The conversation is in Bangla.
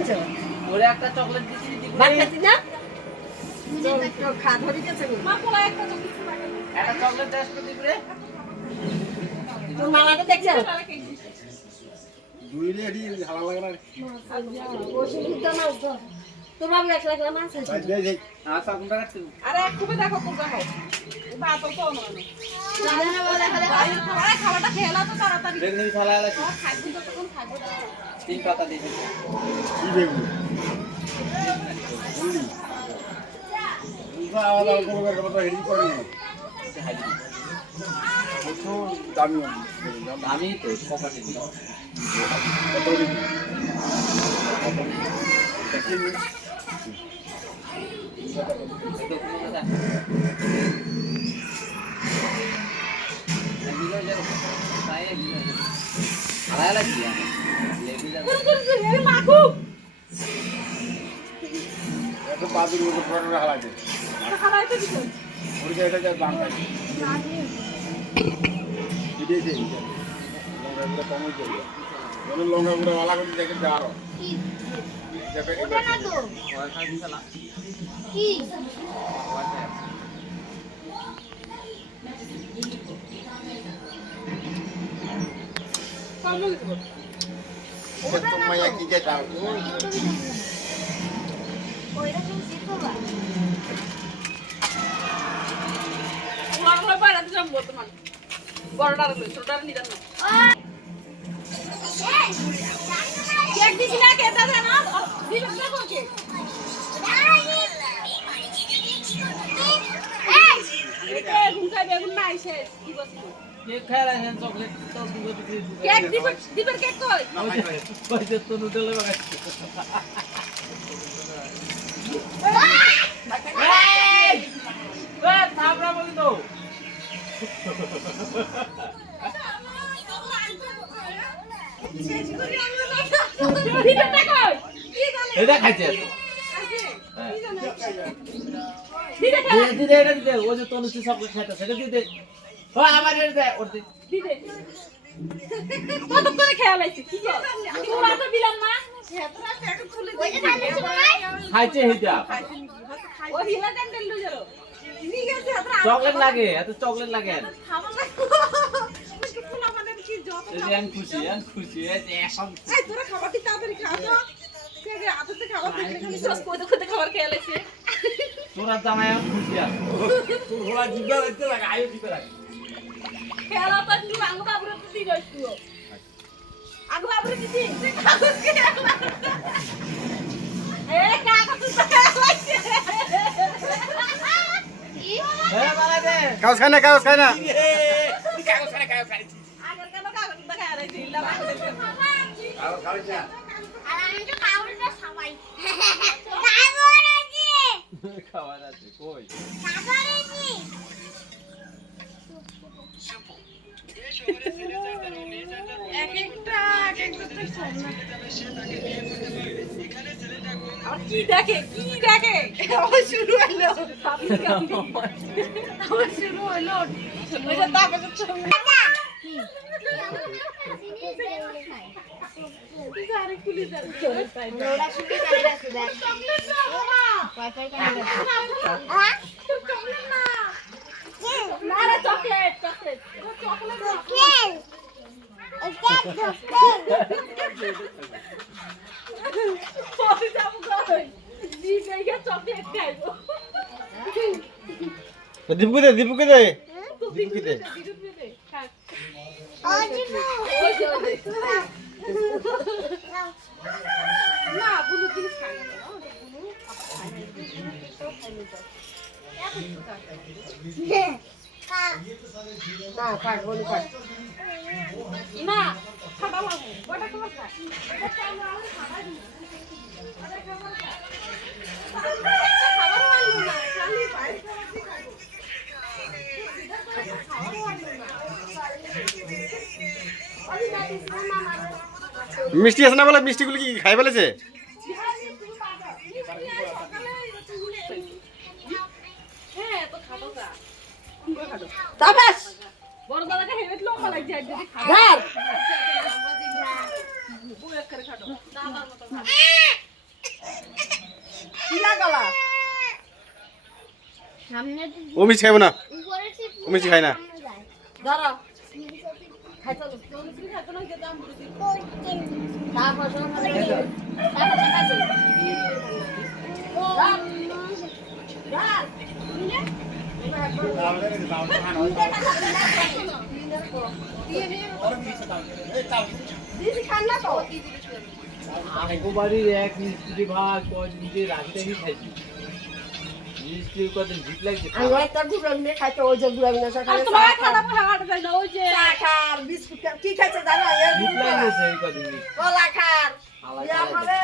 আনছো ওরে একটা চকলেট দিছি দিবি ভাত খাচ্ছি না তো খা ধরে গেছে মা পোলা একটা চকলেট একটা চকলেট দাস করে দিবি রে তোর মালাটা দেখছো দুইলে এটি ভালো লাগে না ওষুধ দিতে না তো তোর বাবু একলা একলা মাছ আছে ভাই দেই আচ্ছা কোনটা রাখতে আরে এক খুবই দেখো কোনটা হয় ভাত তো না জানে না বলে আরে খাবারটা খেলা তো তাড়াতাড়ি বেগুনি থালা আছে খাইবি তো তখন খাইবো তিন পাতা দিয়ে দিবি কি বেগুন বললি আওয়াজ আর কোনো বের কথা হেডি করে না তো দামি আমি তো পকেটে দিই কত দিবি এটা কোনো কথা দিলো যাও তাই আলাদা লাগি লেগে যাবে আরে মাখু এত বাদুর মতো ফটো রাখা লাগে খাবার তো দিছো ওইটা এটা যা দাম লাগে এটাই দেই লঙ্কা গুলো কমই করি যেন লঙ্কা গুলো वाला করে দেখে যা আর ওটা না তো ওয়াইফাই দিছালা কি ওয়াইফাই সামনে দিছো তো মাইয়া কি কে চাও ওইটা তুমি শিখো বা ওরা বাইরে যাম বর্তমান বড়টা লই ছোটটা নিদান না কেক দিছি না কেক দাদা না দিবেন না কোন কেক এটা ঘুমটা বেগুন না আইছে কি বলছিস কেক খায় রাখেন চকলেট তো দুটো দিবি কেক দিবেন কেক কই পয়সা তো নুডলে বাগাচ্ছি থাপড়া বলি তো দিবেন না কই এটা খাইছে দিবে দিদে এটা দিদে ও যে তনুশ্রী চকলেট খাইতে সেটা দিদে ও আমার এটা দে ওর দে দিবে কত করে খেয়াল আইছে কি কর তোরা তো দিলাম না এতরা প্যাকেট খুলে ওইটা খাইতে সবাই খাইছে হিটা ও হিলা ক্যান্ডেল লই যাও নিয়ে গেছে এতরা চকলেট লাগে এত চকলেট লাগে খাবার লাগবে কি ফুলা মানে কি যত এই আন খুশি এই যে এখন এই তোরা খাবার কি তাড়াতাড়ি খা তো কে কে আদতে খাবার দেখলে খালি সস কইতে কইতে খাবার খেয়াল আইছে তোরা জামাই এখন খুশি আছে তোর ঘোড়া জিব্বা হইতে লাগে আয়ো দিতে লাগে খেয়াল তো তুই আঙ্গু বাবুরে তো দি রইছ তুই আঙ্গু বাবুরে দিছি কাগজ কে এ কাগজ তো খেয়াল আইছে এ মারা দে কাগজ খায় না কাগজ খায় না আগের কেন কাগজ তো খেয়াল আইছে ইল্লা বাবুরে কাগজ খায় না আর আমি তো খাওয়াটা সবাই খাবার আছে খাওয়া যাচ্ছে কই খাবার আছে এক একটা তো শোনা আর কি দেখে আবার শুরু হলো আবার শুরু হলো ওইটা তারপরে ছবি আরে খুলে যাচ্ছে ওরা শুনে কাজ আছে দেখ ওয়াইফাই কানেক্ট আছে হ্যাঁ চকলেট না না রে চকলেট চকলেট খেল এটা পরে যাবো কই দিবে গিয়ে চকলেট খাইবো দীপুকে দে তো দীপুকে দে দিবে খা অজিবো না বুলু জিনিস খাই না কাট বলি কাট না খাটা লাগবো ওটা খাবার খা ওটা আমরা খাবার দিই আরে খাবার খা খাবার আনলো না খালি বাইরে খাবার আনলো না ওই না দিস মামা মিষ্টি আছে না বলে মিষ্টিগুলো কি খাই ফেলেছে তাবাস বড় দাদাকে হেলমেট লম্বা লাগছে আর যদি ধর বুয়ের করে খাটো দাদার মতো পালা সামনে ও মিষ্টি খাবে না, উপরে ও মিষ্টি খায় না। ধরো খাইতে হবে। তারপর সব খাইতে হবে। তারপর খাইতে হবে। রাত। দিদি খান না তো আগোবাড়ির এক মিস্ত্রি ভাগ নিজে রাখি রাখি খাইছি মিস্ত্রির কত জিপ লাগছে আমি একটা গুড় নিয়ে খাইতে ওই যে গুড় নিয়ে আর সকালে তোমার খাতা পড়া হাঁটা যায় না ওই যে চা খার বিস্কুট খার কি খাইছে জানো জিপ লাগছে এই কদিন কলা খার আলাদা ইয়া আলাদা। খাবে